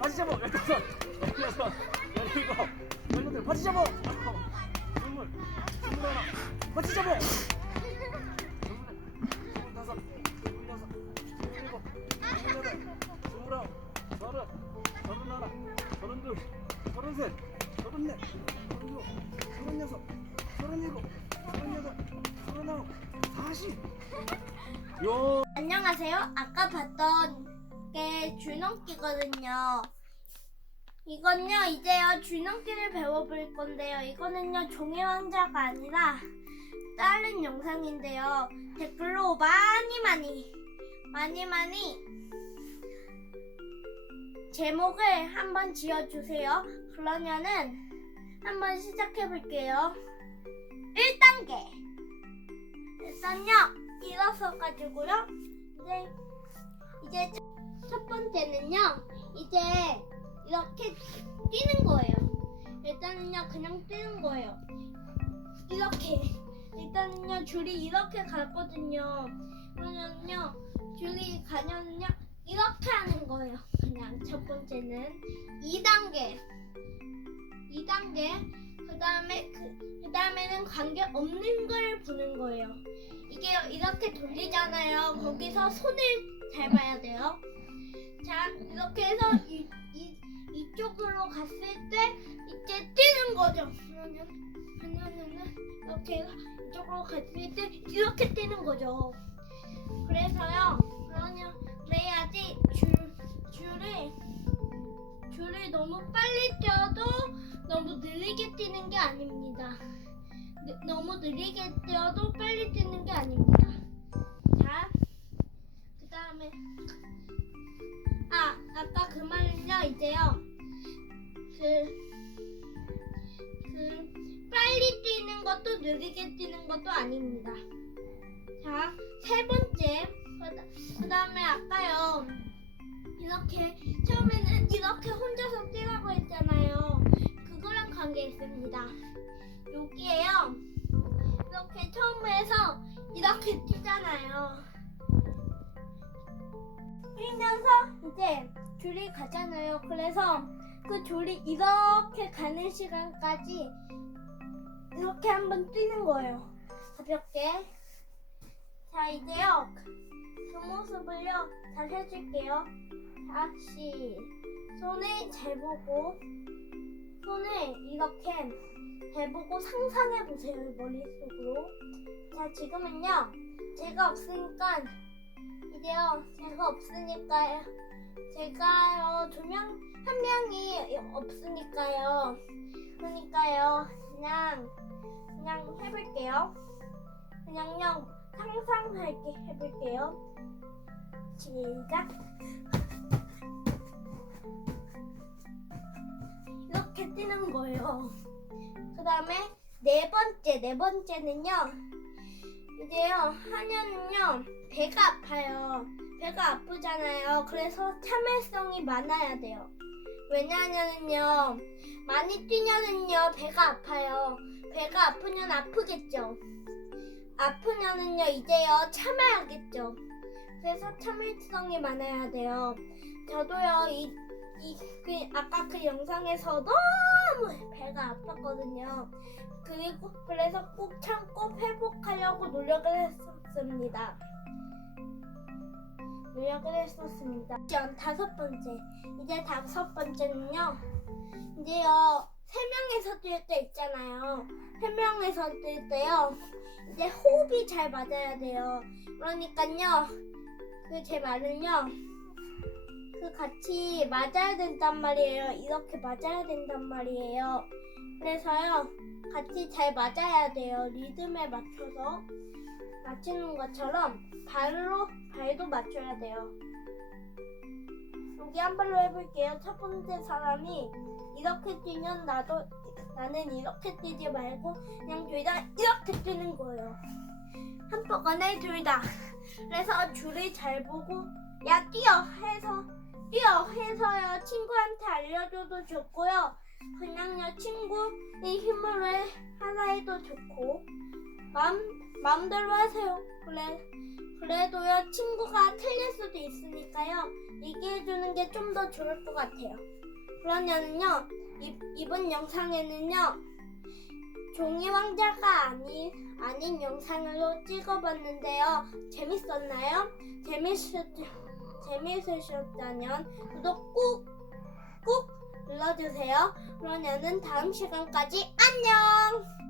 바지 잡어. 열다섯. 열여섯. 열일곱. 열여덟. 바지 잡어 스물 스물 하나. 바지 잡어 안녕하세요. 아까 봤던 게 줄넘기거든요. 이건요, 이제요, 줄넘기를 배워볼 건데요. 이거는요, 종이 왕자가 아니라 다른 영상인데요. 댓글로 많이 많이, 많이 많이 제목을 한번 지어주세요. 그러면은 한번 시작해볼게요. 1단계. 일단요, 일어서 가지고요. 이제 이제 첫, 첫 번째는요. 이제 이렇게 뛰는 거예요. 일단은요, 그냥 뛰는 거예요. 이렇게 일단은요, 줄이 이렇게 가거든요. 그러면요, 줄이 가면은요, 이렇게 하는 거예요. 그냥 첫 번째는 2단계. 2단계. 그 다음에 그, 그 다음에는 관계 없는 걸 부는 거예요. 이게 이렇게 돌리잖아요. 거기서 손을 잘 봐야 돼요. 자, 이렇게 해서 이, 이, 이쪽으로 갔을 때 이제 뛰는 거죠. 그러면, 그러면은 이렇게 이쪽으로 갔을 때 이렇게 뛰는 거죠. 그래서요, 그러냐, 그래야지 줄, 줄을, 줄을 너무 빨리 뛰어도 너무 느리게 뛰는 게 아닙니다. 느- 너무 느리게 뛰어도 빨리 뛰는 게 아닙니다. 자, 그 다음에 아 아까 그 말은요 이제요 그 그 빨리 뛰는 것도 느리게 뛰는 것도 아닙니다. 자, 세 번째 그 다음에 아까요 이렇게 처음에는 이렇게 혼자서 뛰라고 했잖아요. 그거랑 관계 있습니다. 여기에요. 이렇게 처음에서 이렇게 뛰잖아요. 뛰면서 이제 줄이 가잖아요. 그래서 그 줄이 이렇게 가는 시간까지 이렇게 한번 뛰는 거예요. 가볍게. 자, 이제요. 그 모습을요. 잘 해줄게요. 다시 손을 잘 보고 손을 이렇게 해보고 상상해 보세요 머릿속으로 자 지금은요 제가 없으니까 이제요 제가 없으니까요. 제가요 두명 한 명이 없으니까요. 그러니까요 그냥 그냥 해볼게요. 그냥요 상상할게 해볼게요. 시작. 이렇게 뛰는 거예요. 그 다음에 네 번째, 네 번째는요. 이제요, 하면은요, 배가 아파요. 배가 아프잖아요. 그래서 참을성이 많아야 돼요. 왜냐하면요, 많이 뛰면은요, 배가 아파요. 배가 아프면 아프겠죠. 아프면은요, 이제요, 참아야겠죠. 그래서 참을성이 많아야 돼요. 저도요, 이, 이, 그, 아까 그 영상에서 배가 아팠거든요. 그리고, 그래서 꼭 참고 회복하려고 노력을 했었습니다. 노력을 했었습니다. 전 다섯 번째. 이제 다섯 번째는요. 이제요, 세 명에서 뛸 때 있잖아요. 세 명에서 뛸 때요. 이제 호흡이 잘 맞아야 돼요. 그러니까요. 그 제 말은요. 그 같이 맞아야 된단 말이에요. 이렇게 맞아야 된단 말이에요. 그래서요, 같이 잘 맞아야 돼요. 리듬에 맞춰서 맞추는 것처럼 발로 발도 맞춰야 돼요. 여기 한 발로 해볼게요. 첫 번째 사람이 이렇게 뛰면 나도 나는 이렇게 뛰지 말고 그냥 둘 다 이렇게 뛰는 거예요. 한꺼번에 둘 다. 그래서 줄을 잘 보고 야 뛰어 해서 뛰어 해서요 친구한테 알려줘도 좋고요 그냥요 친구의 힘으로 해- 하나 해도 좋고. 마음 마음대로 하세요. 그래 그래도요 친구가 틀릴 수도 있으니까요. 얘기해주는 게 좀 더 좋을 것 같아요. 그러냐면요 이, 이번 영상에는요 종이 왕자가 아닌 아닌 영상으로 찍어봤는데요. 재밌었나요? 재밌으 재밌으셨다면 구독 꾹 꾹 눌러주세요. 그러면은 다음 시간까지 안녕.